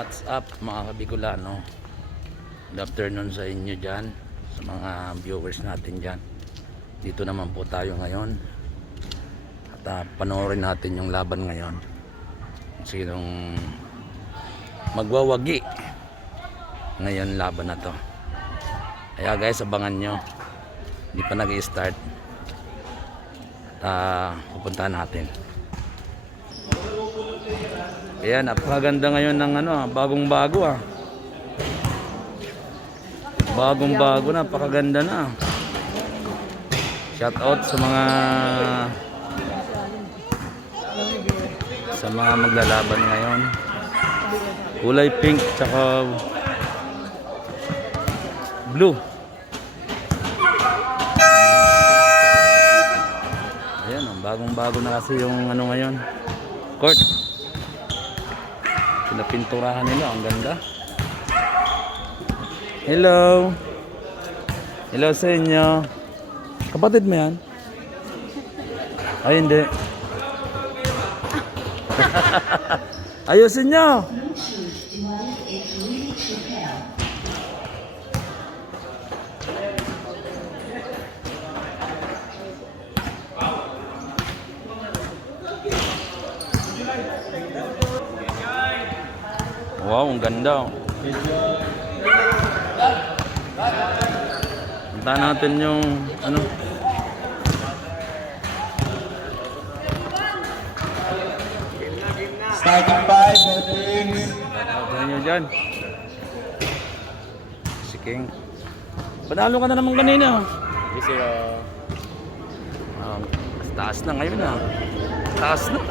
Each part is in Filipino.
What's up mga Kabigulano? Good afternoon sa inyo dyan, sa mga viewers natin dyan. Dito naman po tayo ngayon at panoorin natin yung laban ngayon. Sinong magwawagi ngayon laban na to. Kaya guys, abangan nyo. Hindi pa nag-i-start. Pupuntahan natin. Ayan, napakaganda ngayon ng bagong-bago Bagong-bago na, napakaganda na. Shout out sa mga maglalaban ngayon. Kulay pink tsaka blue. Ayan, bagong-bago na kasi yung ngayon. Court. Pinapinturahan nila, ang ganda. Hello. Hello sa inyo. Kapatid mo yan? Ay, hindi. Ayusin nyo. Wow, ang ganda. Punta natin yung Starting 5, voting. Punta nyo dyan. Si King. Panalo ka na naman kanina. Yes, Taas na ngayon Taas na.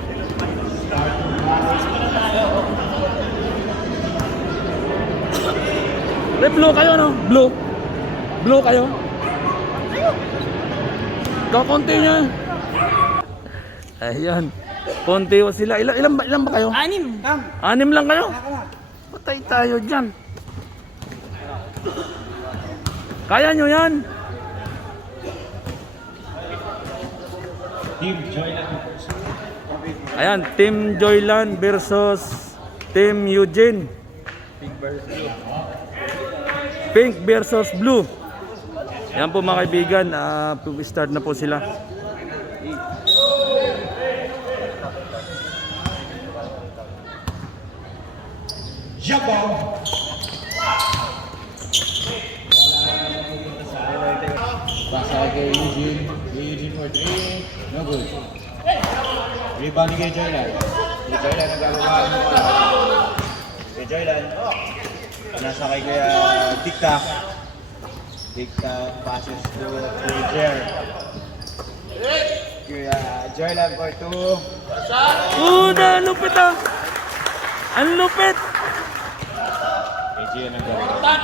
Blue kayo, no? Blue kayo? Kakunti nyo. Ayan. Konti o sila. Ilan ba kayo? 6. 6 lang kayo? Patay tayo dyan. Kaya nyo yan? Ayan, Team Joyland versus Team Eugene. Pink versus blue. Yan po mga kaibigan, start na po sila. Jumbo. Basa kay Eugene. Eugene for 3. No good. Rebound kay Joyland. Kay Joyland nagagawa ng kay Joyland. Nasa kay Tiktak. Tiktak passes to Jer. Kaya Joyland for 2. Lupit Ang lupit! Kay Jer nagagawa.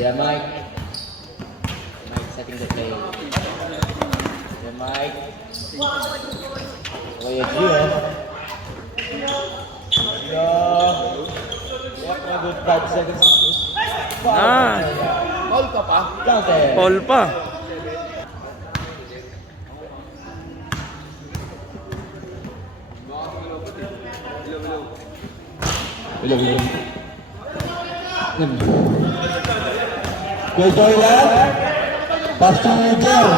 Yeah, Mike setting the play. Yeah, Mike. Oh, yeah, Gio. Yeah, a good 5 seconds. Foul ka pa? Paul pa. Hello. Good Joyland. Pass to Jer.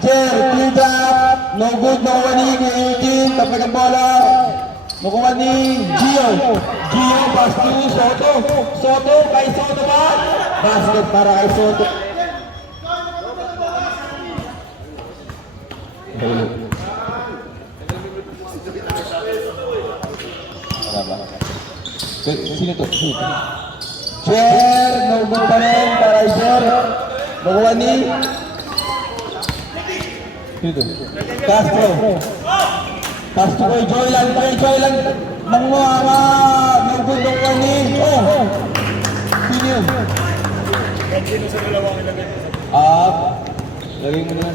Clean up. No good, no winning. Eugene, tapos ang bola. Nakuha ni Gio. Gio, pass to Soto. Soto, kay Soto ba? Basket para kay Soto. Sino to? Jer, no good pa rin para kay Jer. Nakuha ni Castro. Castro kay Joyland. Mga nagulong ka ni. Sino yun? Sino sa dalawang ilagay mo sa lagay mo na.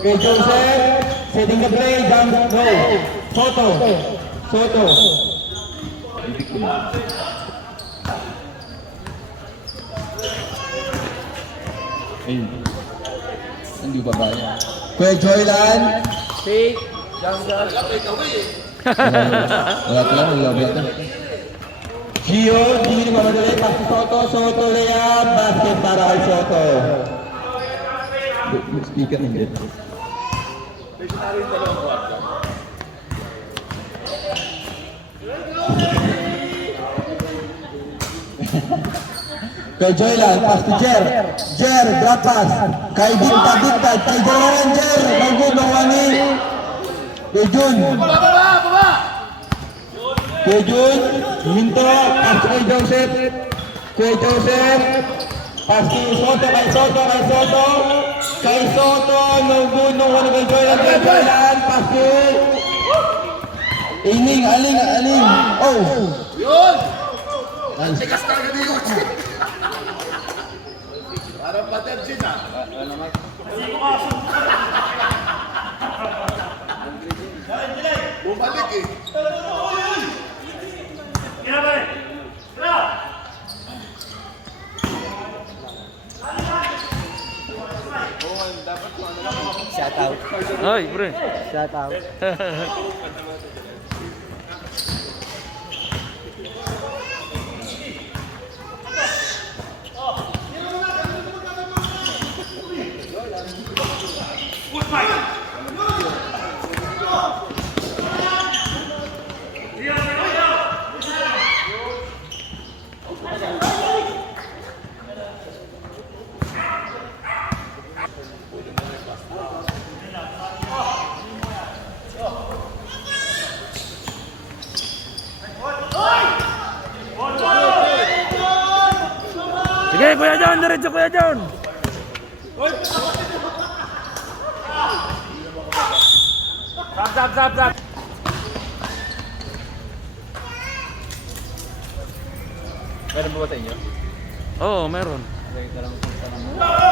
Kay Joseph, setting the play, jump, go. Soto. Ayun. Hindi ba ba yan? Kuya Joylan. Si Jungle. Wala pa lang, lobby ito. Gio, hindi naman madali. Pass to Soto, Soto layup. Basket para kay Soto. Speaker hindi. Kay Joylan, pass to Jer. Jer, drop pass. Kay Dicta, Dicta. Kay Joylan, Jer. No good, no warning. Kay Jun. Kay Jun. Minto. Pass to kay Joseph. Kay Joseph. Pass to Soto, kay Soto, kay Soto. Kay Soto. No good, no warning kay Joylan. Kay Joylan. Pass to Ining, aling, aling. Oh. Yun! Nice. Tigas talaga ni Coach. Parang paterjin ah. Bumalik eh. Shout out. Ay, pre. Shout out. Sige, Kuya John, diretso Kuya John. Sap. Meron ba sa inyo? Oo, meron. Okay, tarang punta naman.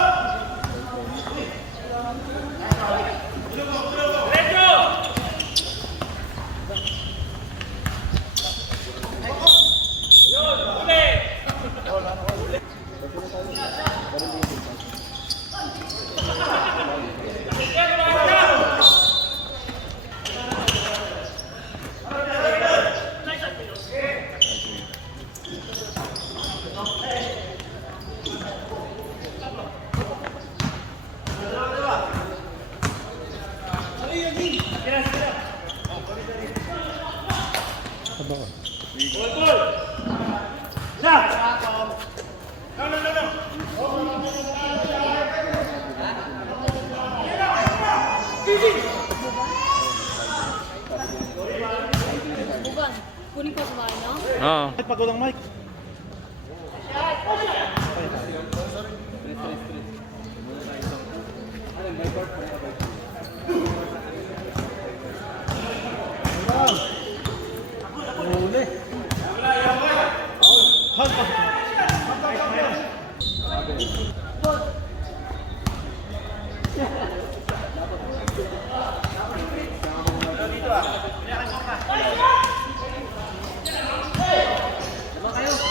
Bukan, kuning pa kumain, no? Oo. Pagkulang mic.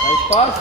Nice pass.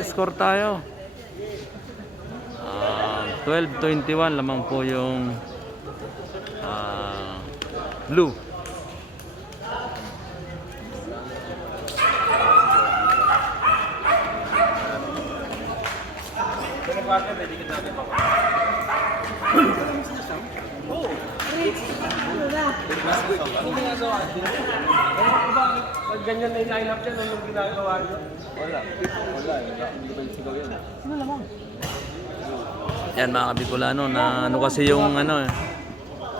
Score tayo. 12-21 lamang po yung Blue. Pag ganyan na yung line-up dyan, anong ginagawa nyo? Wala. Hindi ba yung sigaw yan? Yan mga Bicolano, na ano kasi yung ano eh,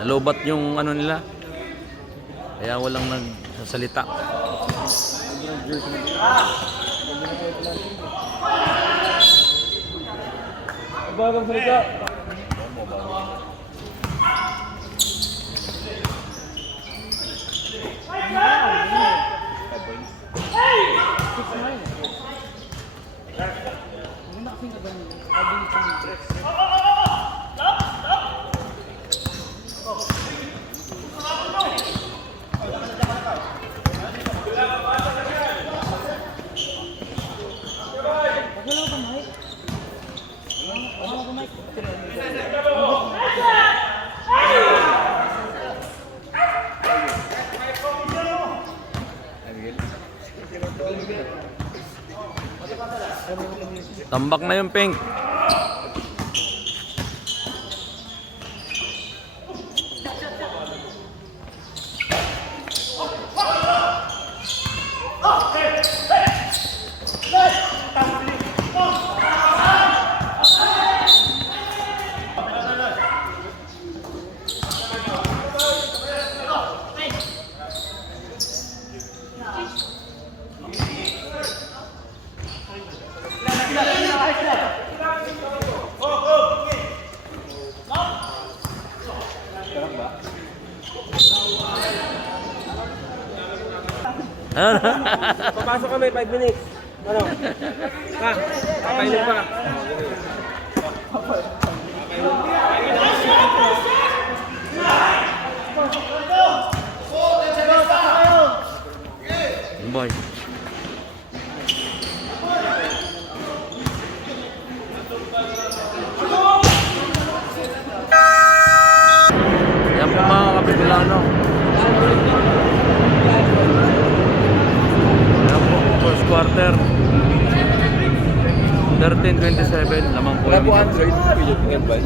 nalobat yung ano nila. Kaya walang nagsasalita. Bagang salita. Tambak na yung pink. Papasok kami, 5 minutes. Ano? Ha? Kakainin pa. Boy. Yan po mga Kabicolano. Yan po, first quarter. 13-27, lamang po yung Android, pwede tingnan ba?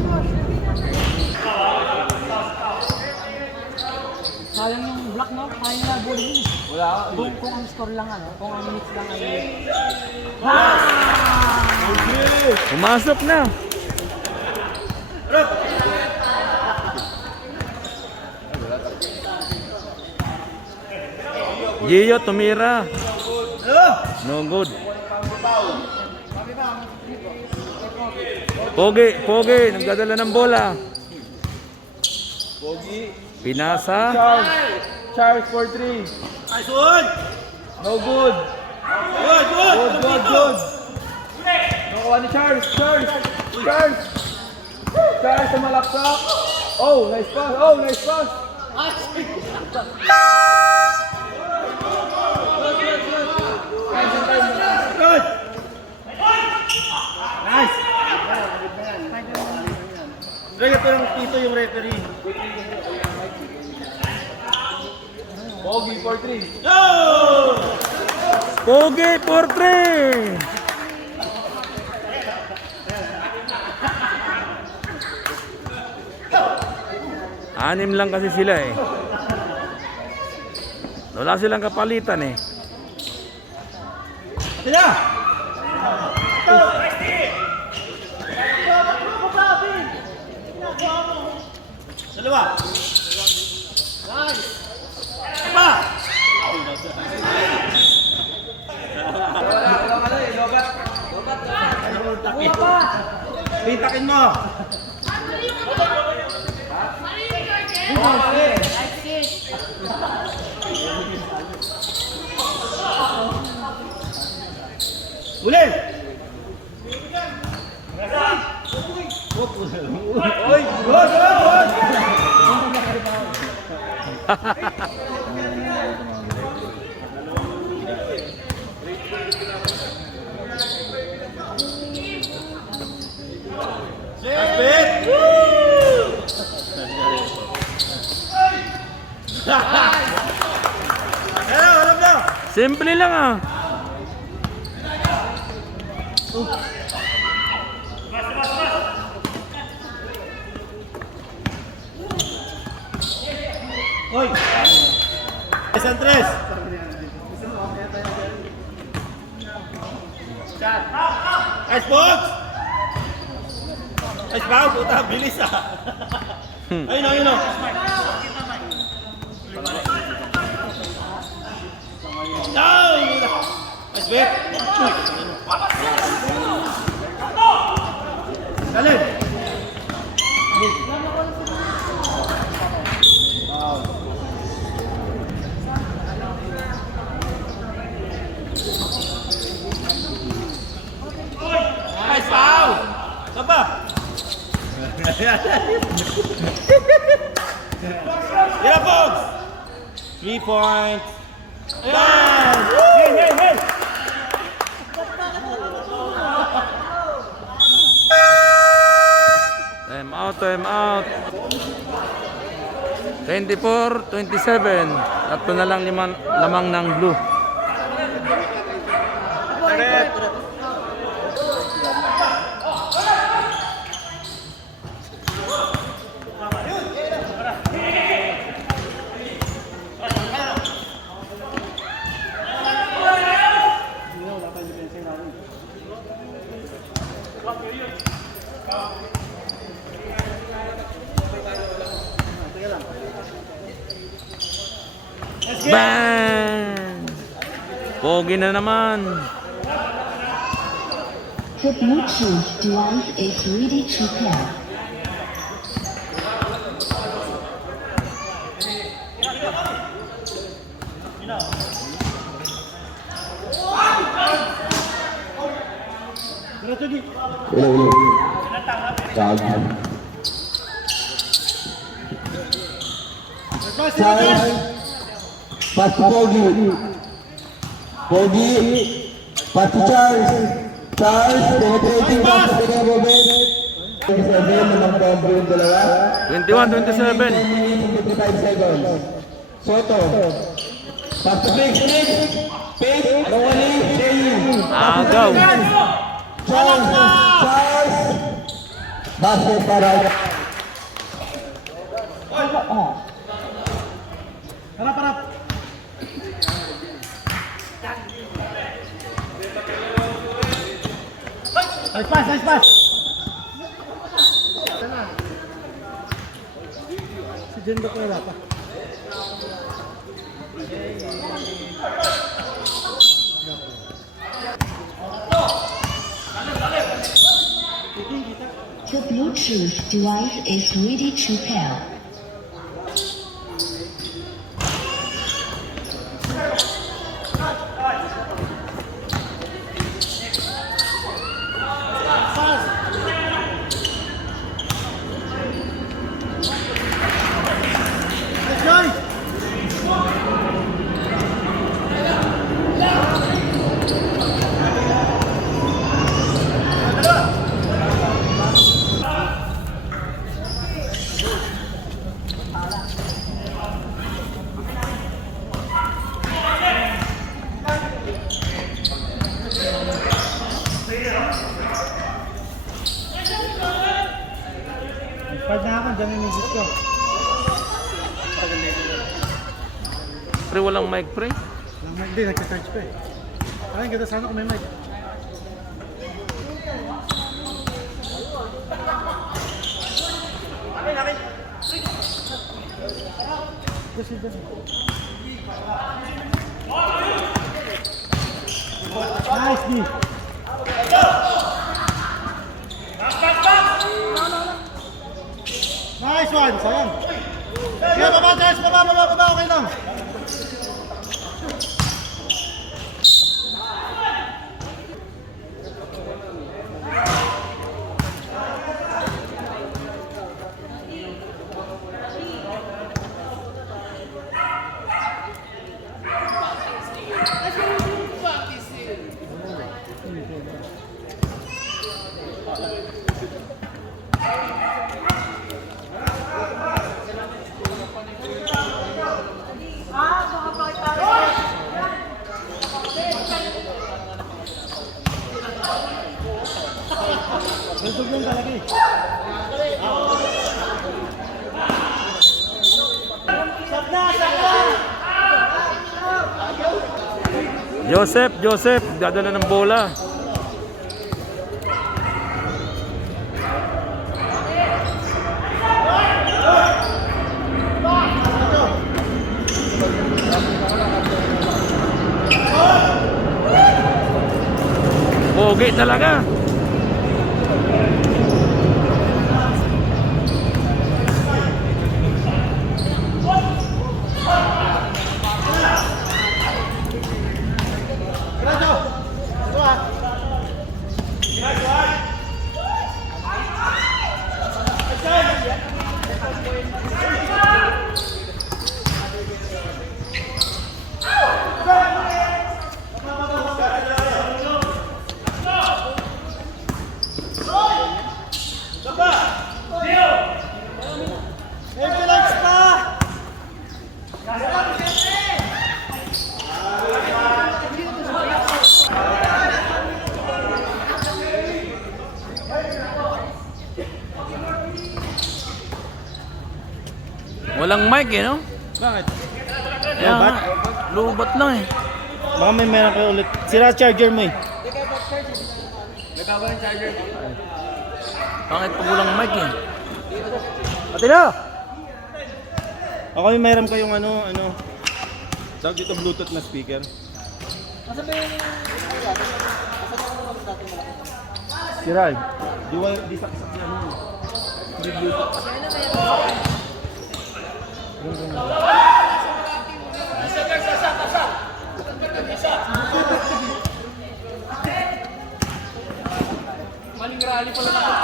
Sayang yung block, no? Sayang na bowling. Wala. Kung ang score lang, ano? Kung ang minutes lang ay... Pumasok na. Gio tumira. No good. Pogi, nagdadala ng bola. Pogi. Pinasa. Charles for 3. Nice one! No good. Good, good! Good. Nakuha ni Charles. Charles sa malaksak. Oh, nice pass. Good! Nice! Kaya parang ito yung referee. Pogi for 3. Pogi for 3. Anim lang kasi sila eh. Wala silang kapalitan eh. Sila! Dalawa! Nice! Apa! Pintakin mo! Uli! Oy! Good! Good! Harap na! Simple lang ah. Hoy! Tres. Ice box! Ice box, puta, bilis ah! Ayun o. Down! Ice bet! Galing! Nice foul! Saba! Get up, folks! 3 points. Ayan! Hey! Time out. 24-27. Tatlo na lang lamang ng blue. Bang! Pogi na naman. The Bluetooth device is ready to pair. Ulo. Gagi. Charles. Pas Pogi. Pas Charles. Charles, penetrating pass sa kanya Robert. 27 naman po ang buong dalawa. 21-27. 55 seconds. Soto. Pass to Fix. Pink. Lowali. James. Agaw. Charles. Basket para. Harap. Nice pass. Si Jendo ko wala pa. The Bluetooth device is ready to pair. Pag na ako, dyan yung isip ko. Pre, walang mic, pre. Hindi, nagka-charge pa eh. Parang ganda sana kung may mic. Nice, D. Nice one, sayang. Kaya baba, Charles, baba, okay lang. Joseph, dadala ng bola. Pogi talaga. Walang mic eh, no? Bakit? Kaya nga, lubat lang eh. Baka may meron kayo ulit. Sira charger mo eh. Bakit pag walang mic eh? Ate na! Ako may meron kayong ano. Tawag dito Bluetooth na speaker. Sira eh. Di saksak na ano. Di Bluetooth. Maling rally pala na kung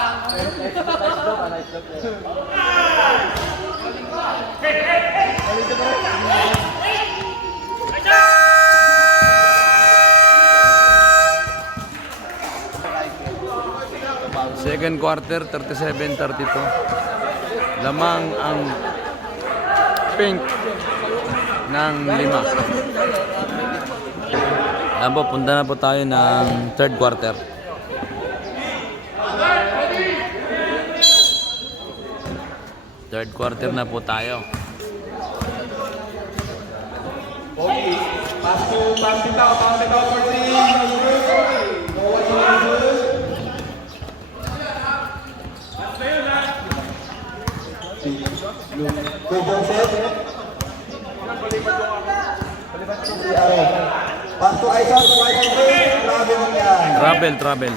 Second quarter, 37-32. Lamang ang pink ng 5. Ayan po, punta na po tayo ng third quarter. Third quarter na po tayo. Pass it out for three. No one is Go Joseph. Pass to Aison, Grabe mo yan. Travel.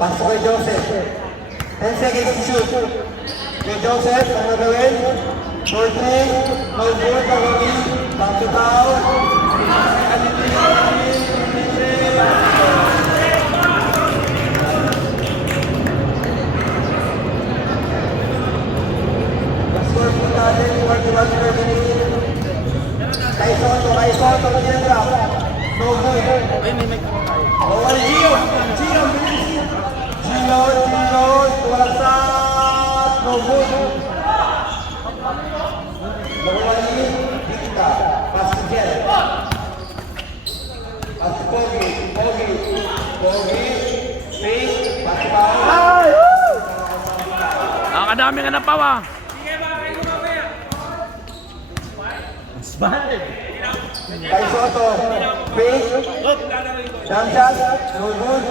Pasok kay Joseph. 10 seconds to shoot. Kay Joseph, ang nagawin. Short three. No good. Nagawin. Back to down. Score po natin. 41-30. Kay Soto. No good. Ay, may mic. Gio, walang shot, no good. Nawali, Dita, pass to Jen. Pass to Pogi, Faith, pass to Pao. Nakakadami ka na pawa. Kay Soto, Faith, jump shot, no good.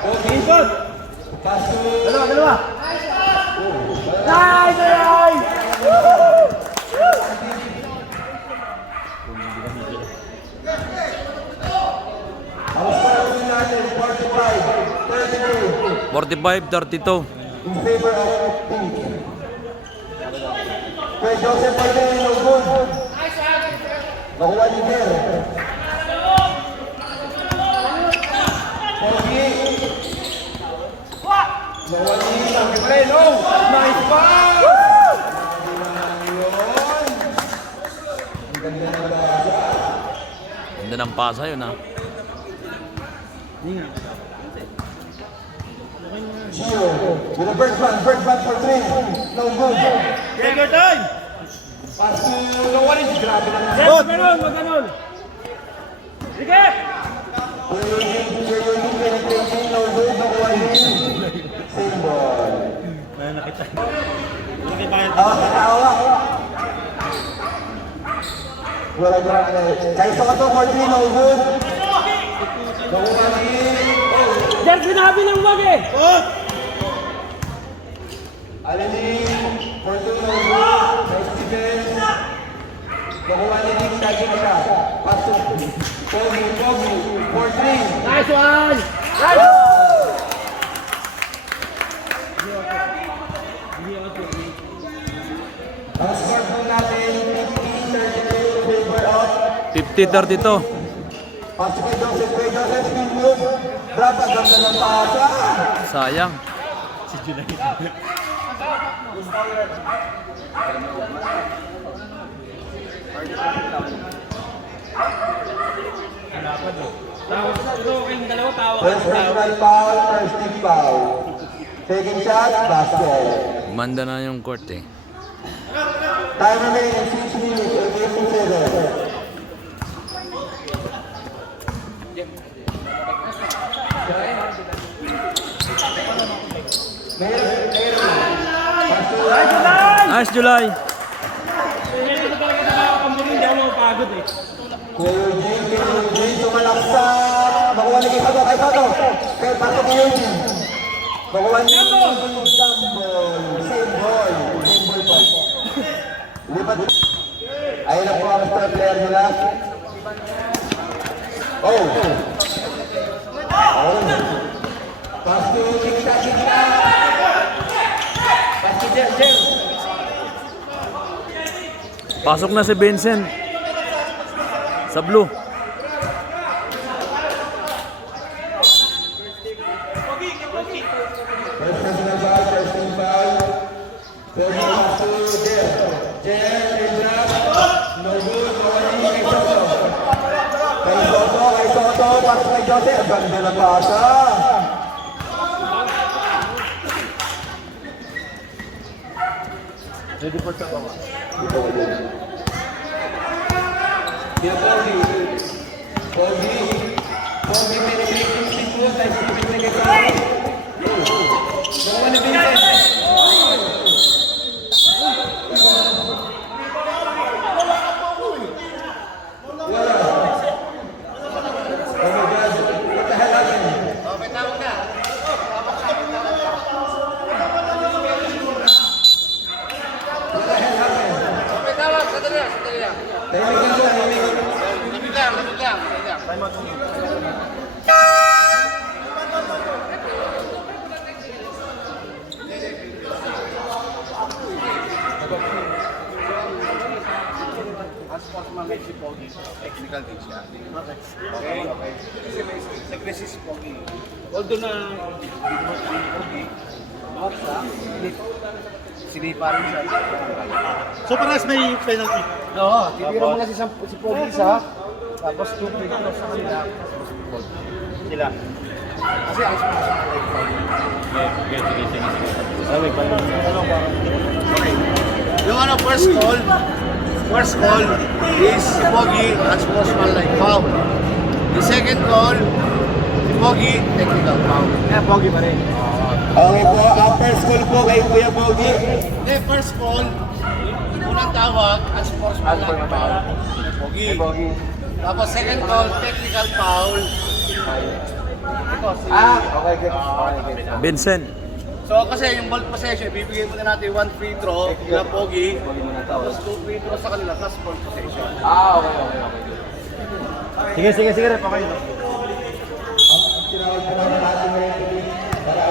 Pogi, pass to... Dalawa. Nice! Ang score natin, 45-32. in favor of Pink. Kay Joseph Pardee, no good. Nakuha ni Ger. Pogi. Nakuha ni Sangibreno. Nice pass! Ganda ng pasa yun ha. Gio, with the first one for 3. No good. Take your time! Pass to Nowanig. Grabe naman. Yes, meron, wag ganun. Sige! No good. Nakuha ni same ball. Nakita. Nakibayad. Awa. Wala. Kaya sa kato, 4-3, no good. Nakuha ni... Diyan sinabi ng wag eh! Alanin, 4-2, no good. Nice defense. Nakuha ni Nick Taging siya. Pass to Pogi, 4-3. Nice one! Nice! Ang score po natin, 50-32, favor of 50-32. Pasok kay Joseph, spin move. Drop, ang ganda ng pasa. Sayang. Ito kayong dalawa tawag. First personal foul, first team foul. Second shot, basket. Gumanda na yung court eh. Time remaining 6 minutes, against 7. Nice, July. Hindi ako mapagod eh. Kuya Eugene, tumalaksak. Makuha ni kay Soto. Kaya pasok ni Eugene. Makuha ni Jumble. Same ball po. Lipat. Ayun na po ang star player nila. Oh. Pass to Kikita. Pass to Jer. Pasok na si Vincent. Sa blue. First personal foul, first team foul. Third pass to Jer. Jer, drop. No good. Mawali kay Soto. Kay Soto. Pass kay Joseph. Ganda na pasa. Ready for tawa. Pogi, pinipilitin si Cruz. Ay, pinipilitin kay Nakuha ni Vincent. Technical din siya. Okay. Kasi may nag-resist Pogi. Although na Sinipa rin siya. So parehas may penalty. Oo, titira mo na si Pogi isa. Tapos 2 free throws sa kanila. Sila. Kasi ang yung first call is si Pogi unsportsmanlike foul. The second call, si Pogi technical foul. Pogi pa rin. Okay po, ang first call po kay Kuya Pogi. The first call, unang tawag, unsportsmanlike foul. Pogi. Tapos second call, technical foul. Ito, si... Okay, good. Vincent. So kasi yung ball possession, bibigyan muna natin 1 free throw, kila Pogi. Tapos 2 free throws sa kanila, tapos ball possession. Sige. Rin pa kayo. Tinawag po naman natin ngayon para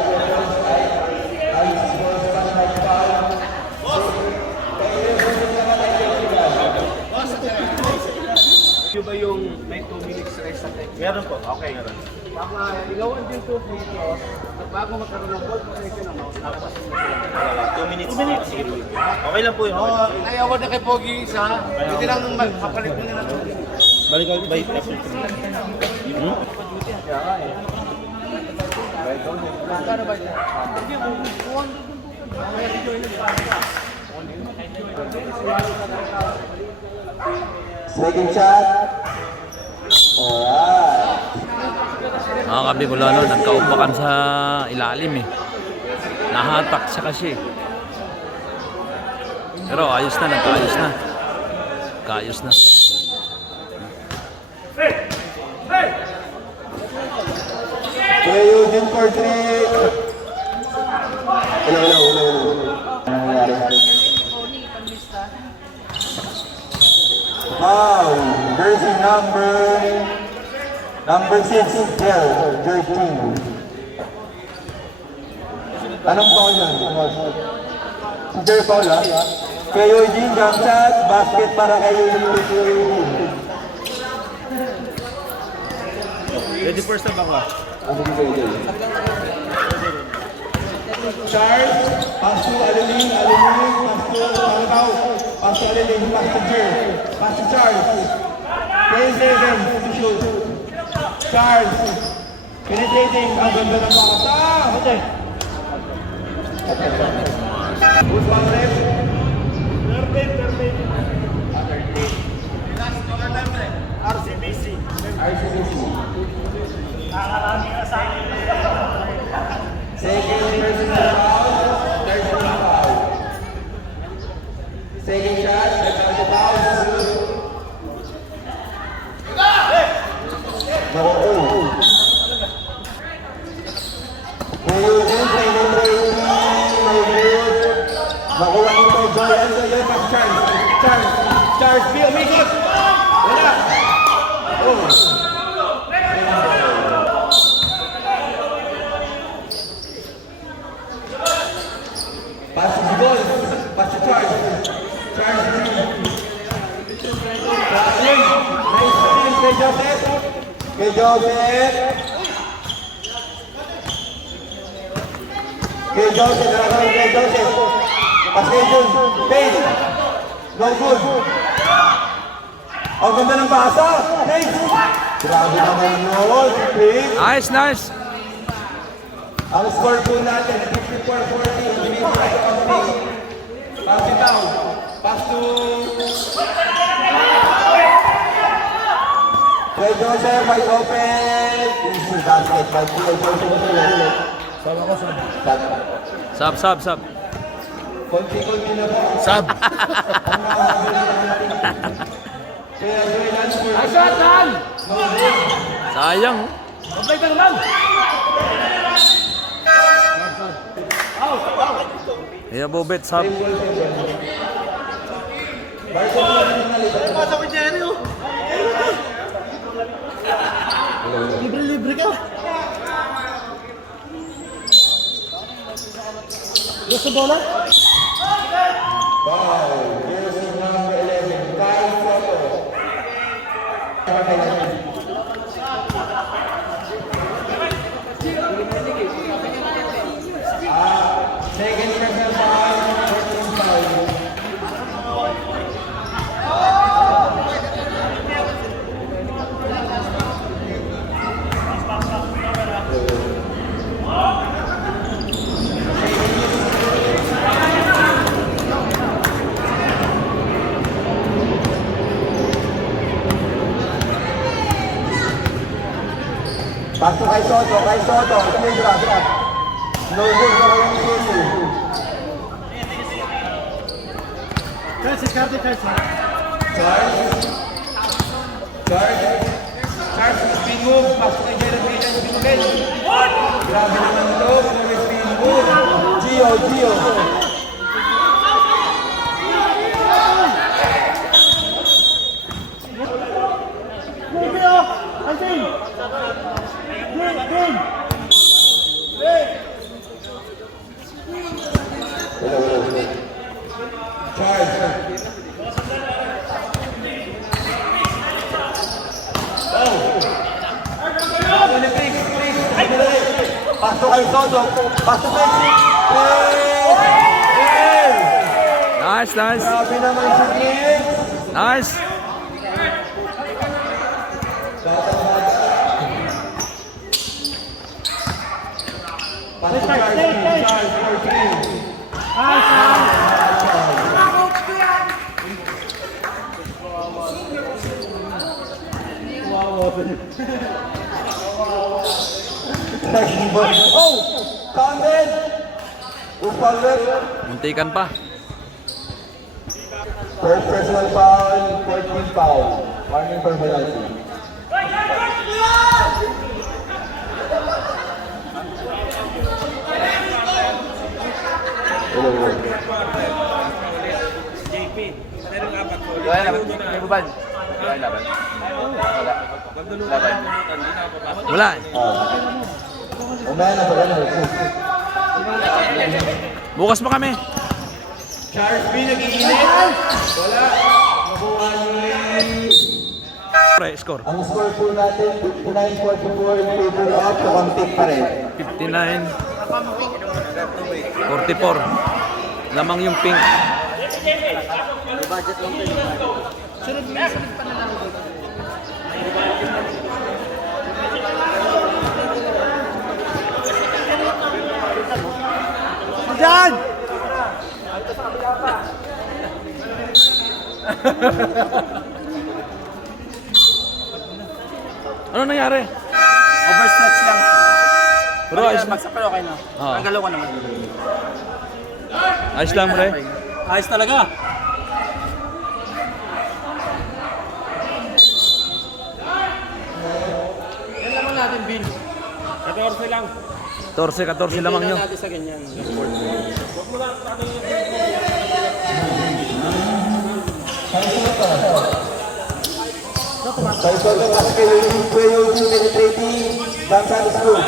ay sportsmanlike foul. Yung ba yung may 2 minutes rest sa tech? Meron po. Okay. Baka ilawan din 2 free throws na bago magkaroon ng ball possession ng mouse, tapos 2 minutes. Sige po. Okay lang po yun. Naiaward na kay Pogi isa, hindi lang nung magpapalit mo nila to. Balik ko by after 3. Hmm? Second shot. Alright. Mga kabikulano, nagkaupakan sa ilalim eh. Nahatak siya kasi. Pero ayos na, nagkaayos na. Kaayos na. Kuya Eugene for 3. Una. Ano nangyari? Wow, jersey number 6, jersey. Anong foul yan? Si Jerry foul, ha? Kay Eugene, jump shot, basket para kay Eugene. Ready first na bangla. Charles, pass to Adeline, pass to Malagaw, pass to Adeline, pass to Jer, pass to Charles. 10 seconds to shoot. Charles, penetrating, ang ganda ng pass. Okay. Who's one left? RCBC. Second personal foul, third personal foul. Second shot, third foul. Eugene, play number 18, no good. Nakuha nito, Joyan, Charles, be amigos. Wala. Oh. Pass to Gol, pass to Charles. Nice kay Joseph. Kay Joseph, nakakaroon kay Joseph. Pass kay Jun, Pain. No good. Ang ganda ng basa. Nice. Grabe naman yun. Pain. Nice. Ang score po natin, 54-40. Pass it down. Pass to... Kay Joseph, wide open. Easy basket by Kay Joseph. Sub. Konti-konti na po. Sub. Kaya Joy Lance for... Sayang. Iya Bobet sub. Libre ka. Gusto bola? Wow, jersey number 11, Kyle Soto. Second personal foul, first foul. Pasok kay Soto. Ito drop. No good na kayo yung sisi. Charles, spin move. Pasok kay Jeremy, spin move. Grabe naman ito. Spin move. Gio. Pasok kay Soto. Pasok kay Nice. Grabe naman si Chris. Nice. Pass to Charles 14. Oh! Counted! Upalwet! Muntikan pa. First personal foul, 14 foul. Warning for penalty. Wala. Umaya na pala na. Bukas pa kami. Charles B nag-iinit. Wala. Nakuha ni... Pre, score. Ang score po natin, 59-44 in favor of the compete pa rin. 59. 44. Lamang yung pink. Diyan! Ano nangyari? Overstretch lang. Pero ayos lang. Bagsak pero okay na. Oo. Ang galaw ka naman. Ayos lang, pre. Ayos talaga. Yan lang natin, Bin. 14 lang. 14 lamang nyo. natin sa ganyan. By Soto kasi kayo yung penetrating Bansang School.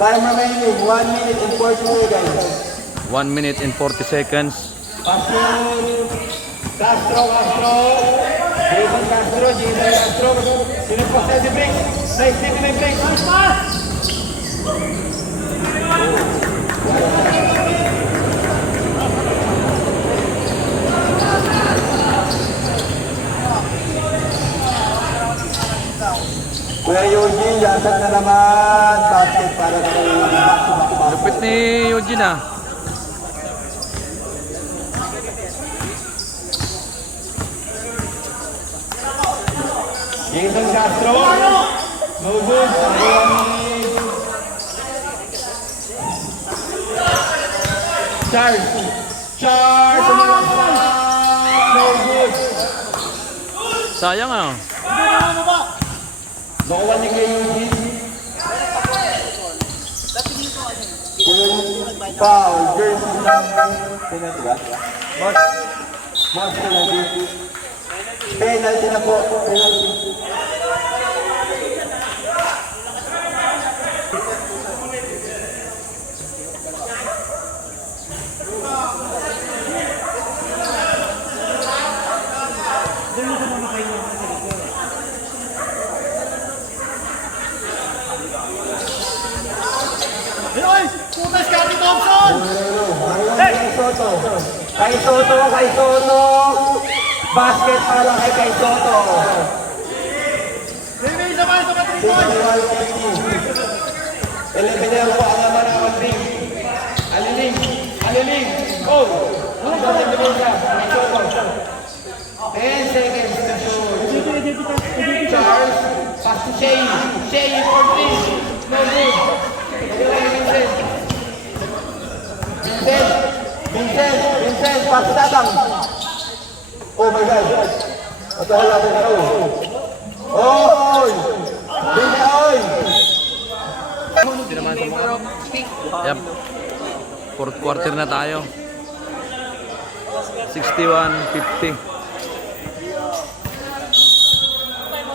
Time remaining, 1 minute and 40 seconds. 1 minute and 40 seconds. Castro. Jason Castro. Sino po sa si break? Nice team na break. Kuya Eugene, yasag na naman. Basket para sa back-to-back. Lupit ni Eugene ah. Jason Castro. No good. Charles. No good. Sayang ah. Nakuha ni Kuya Eugene. Foul. Jersey number. Penalty ba? Mas penalty. Penalty na po. Penalty. Kay Soto. Basket para kay Soto. 11 years po ang naman ang ring. Aliling. Go! Ang dapat naman siya. Kay Soto. 10 seconds to shoot. Charles. Pass to Shea. Shea for 3. No good. Vincent, pass to Tatang. Oh my God. Matahal natin ito. Oy! Yep. Fourth quarter na tayo. 61-50.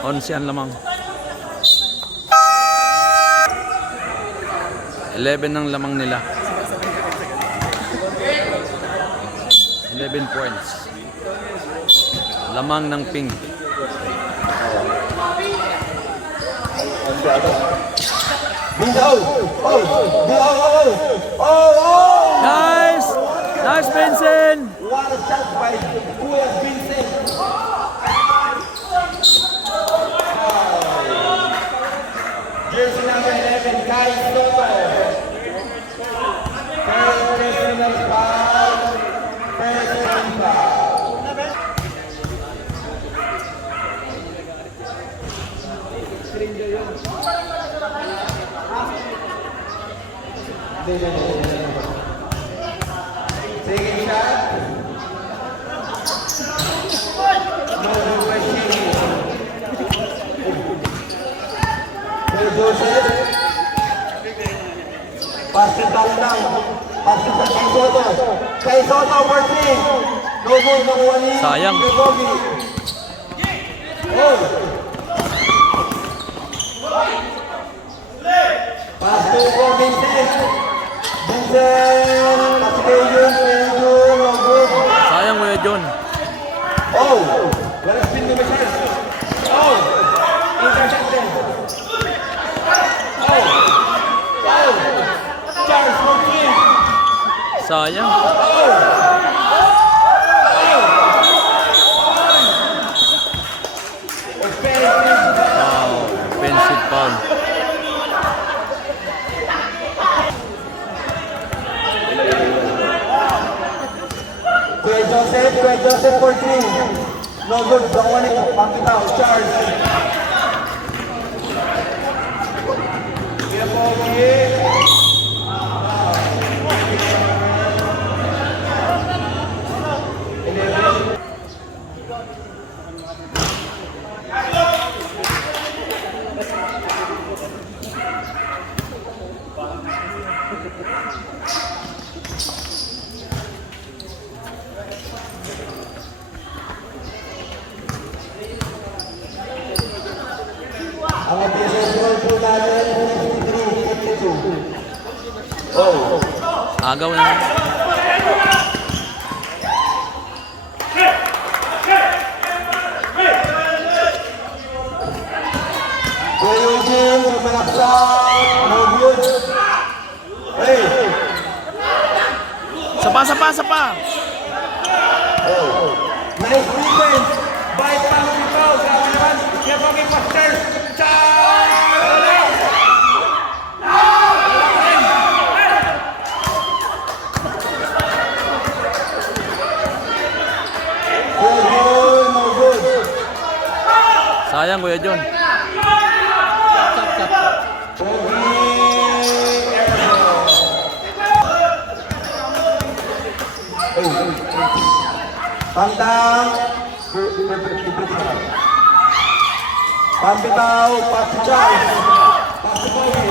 11 ang lamang. 11 ang lamang nila. 11 points. Lamang ng pink. Nice! Nice, Vincent! What a shot by Kuya Vincent. Joseph. Passing down lang. Passing sa kay Soto. Kay Soto for 3. No good, nakuha ni Sayang. Bobby. Oh. Pass to Vincent. Vincent. Pass kay Jun. No good. Sayang Kuya John. Oh. Wala spin ni Michelle. Oh. Intercepted. Oh. Oh. Charles for 3. Sayang. Wow, offensive foul. Kuya Joseph for 3. No good, nakuha ni Pakitaw, Charles. Kuya Pogi. Ang episode po natin, 53-52. Oh. Agaw na. Kuya Eugene, malaksak. No good. Hey. Sapa. Nice defense by Pakitaw. Grabe naman. Kaya Pogi Pasters. Charles! No good. Sayang Kuya John. Tandang. Pakitaw, pass to Charles. Pass to Pogi.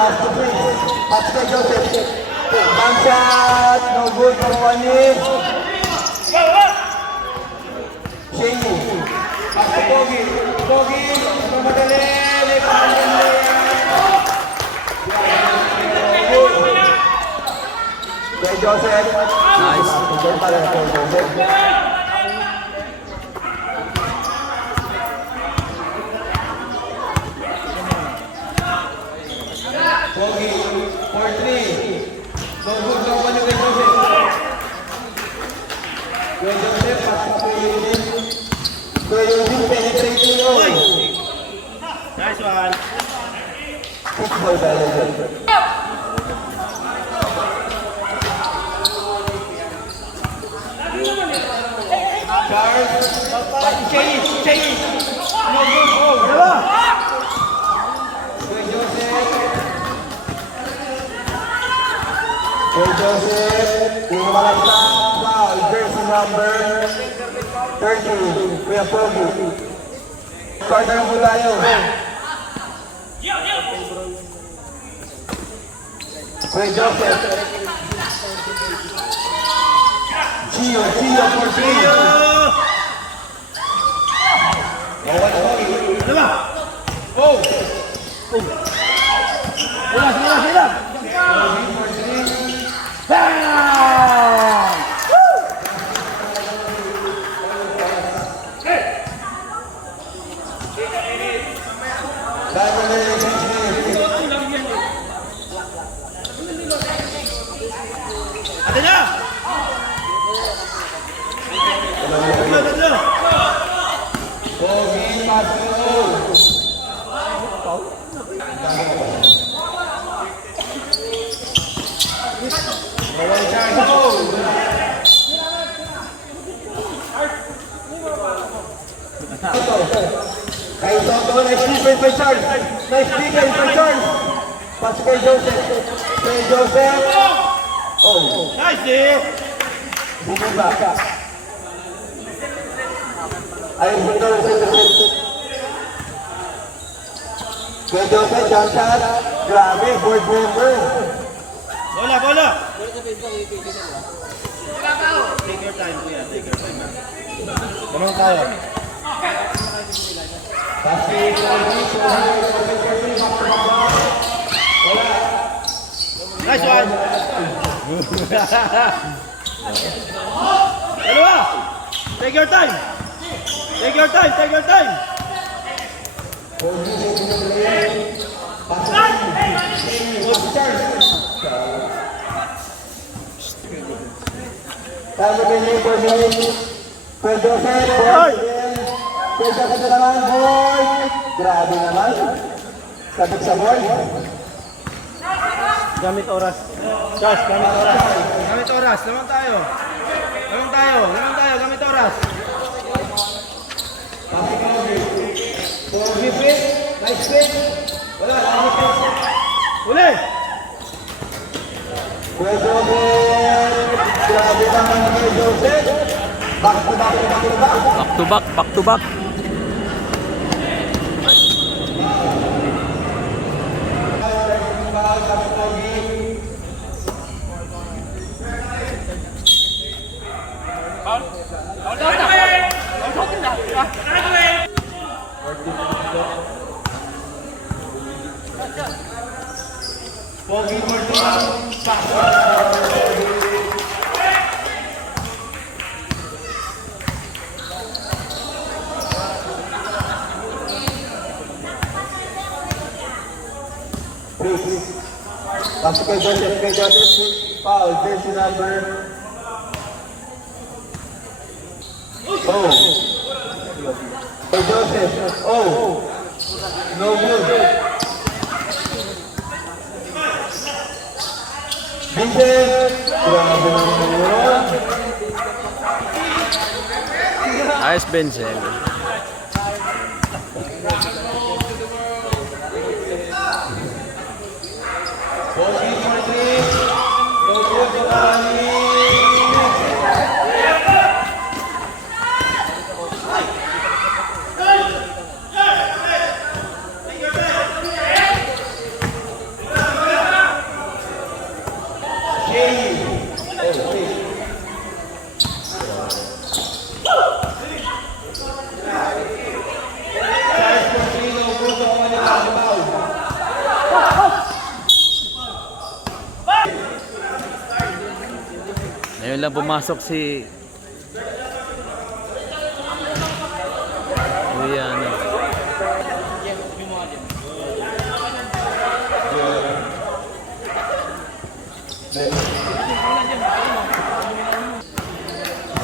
Pass to Prince. Pass to Joseph. Bang shot. No good. Nakuha ni Shenyi. Pass to Pogi. Pogi. Madali. Kay Joseph. Nice. Doon pala kay Joseph. Pogi, 4-3. No good, no one kay Joseph. Kay Joseph, pass to Eugene. Kay Eugene, penetrating yun. Nice one. 6 ball violation. Charles, pass to Shenyi. No good, oh. Kay Joseph. Kay Joseph, yung malaksak foul, jersey number 30, Kuya Pogi. Quarter po tayo. Kuya Joseph. Gio for 3. Bawal Pogi. Oh! Sila! Pogi for 3. Ate na! Pogi, pass. Bawal charge. Kay Soto, nice defense by Charles. Nice defense by Charles. Pass kay Joseph. Kay Joseph. Oh. Nice eh! Bumaba. Ayun po daw sa Joseph. Kay Joseph, jump shot. Grabe, board member. Bola, bola! Take your time, kuya. Take your time. Ganun tayo. Kasi Nice one! Dalawa! Take your time! Take your time! Take your time! Kaya pinili po si Kuya Joseph. Kuya Joseph na naman, boy. Grabe naman. Sabit sa boy. Gamit oras. Josh, gamit oras. Gamit oras. Lamang tayo. Lamang tayo. Lamang tayo. Gamit oras. Pogi fit. Nice fit. Wala. Uli! Kuya Joseph. Grabe naman Kuya Joseph. Back to back to back to back. Back to back, back to back. Pogi Martin. Please. Pasok kay Joseph. Foul. Jersey number. Oh. Kay Joseph. Oh. No good. Vincent. Grabe naman yun. Ayos, Benzel. Pogi Martin. No good. Ngayon lang pumasok si Kuya ano.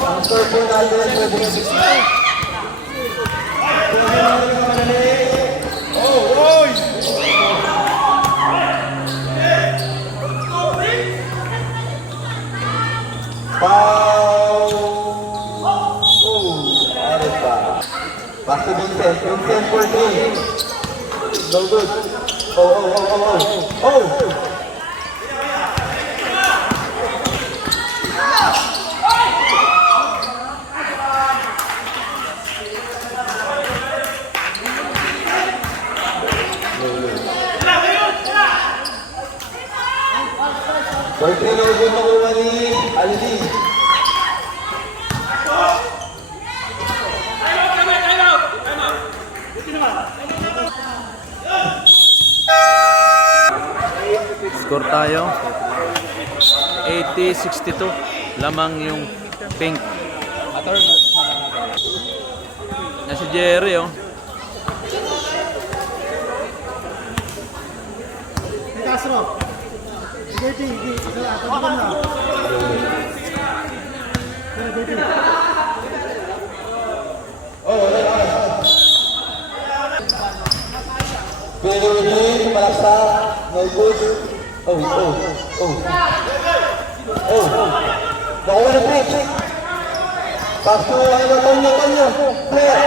Ang turbo natin pwede. Foul! Oh, ano pa? Back to Vincent. Vincent for three. No good. Oh! Birthday no good makuha ni Aldi. Score tayo 80-62. Lamang yung pink. Na si Jerry oh. Pero hindi malaksa. No good. Oh. Nakuha na pitch. Pass to Tonyo. Player.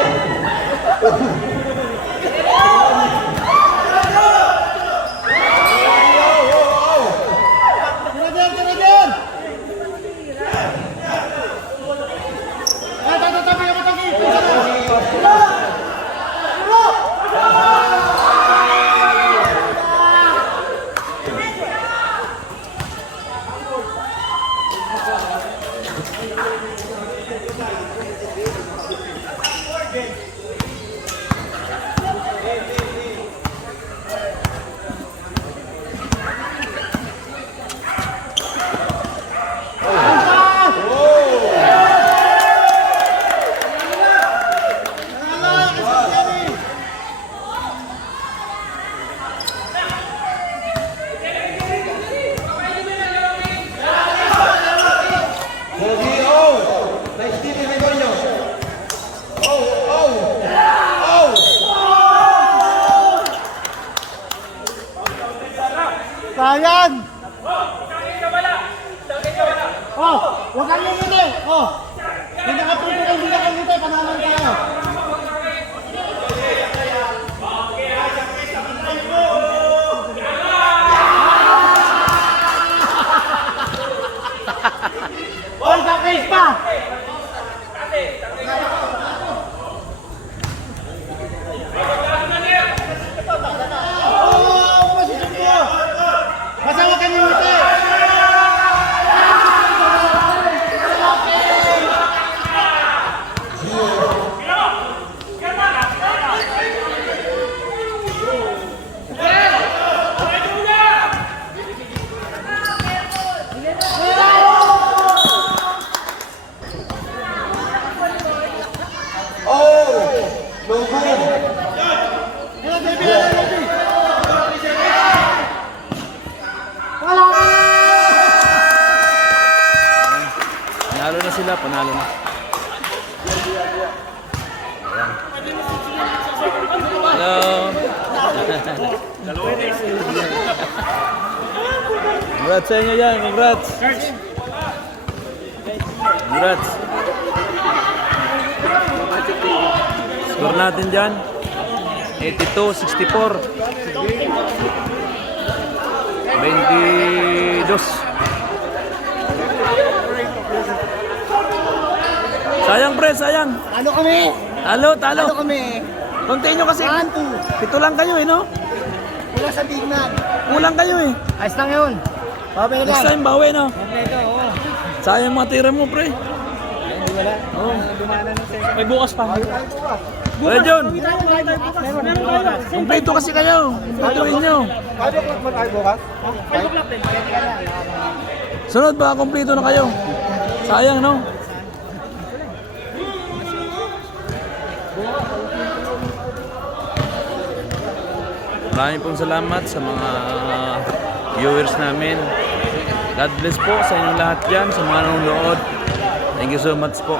Ryan! Oh, huwag kang lumili. Oh, hindi ka pipili, hindi ka pipili, panaman tayo. All the case pa! Basta huwag kang lumili. Panalo na sila, panalo na. Ayan. Hello. Congrats sa inyo yan, congrats. Congrats. Score natin dyan. 82-64. 22. Sayang pre, sayang. Ano kami? Talo, talo. Ano kami? Konti nyo kasi. 1-2. 7 lang kayo eh, no? Wala sa big man. Kulang kayo eh. Ayos lang yun. Babay Next time, bawi, no? Kompleto, oo. Sayang mga tira mo, pre. Hindi wala. Oo. Dumana ng second. May bukas pa. Kuya John, Meron tayo. kumpleto kasi kayo. Kumpletuhin nyo. 5 o'clock ba tayo bukas? 5 o'clock din. Sunod ba, kumpleto na kayo. Sayang, no? Maraming pong salamat sa mga viewers namin. God bless po sa inyong lahat dyan, sa mga nanonood. Thank you so much po.